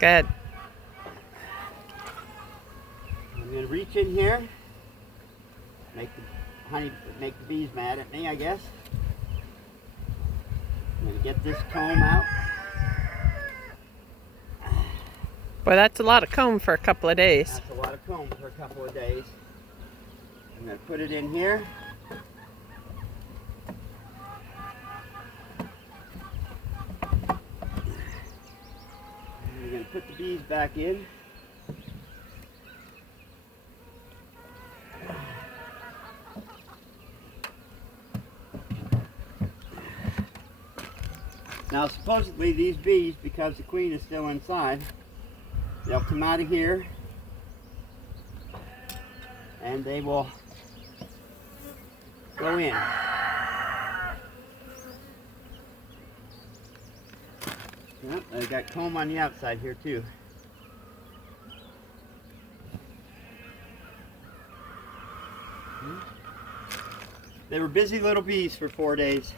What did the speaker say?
Good. I'm going to reach in here, make the bees mad at me, I guess. I'm going to get this comb out. Boy, that's a lot of comb for a couple of days. That's a lot of comb for a couple of days. I'm going to put it in here. I'm going to put the bees back in. Now supposedly these bees, because the queen is still inside, they'll come out of here and they will go in. Yep, I've got comb on the outside here too. They were busy little bees for 4 days.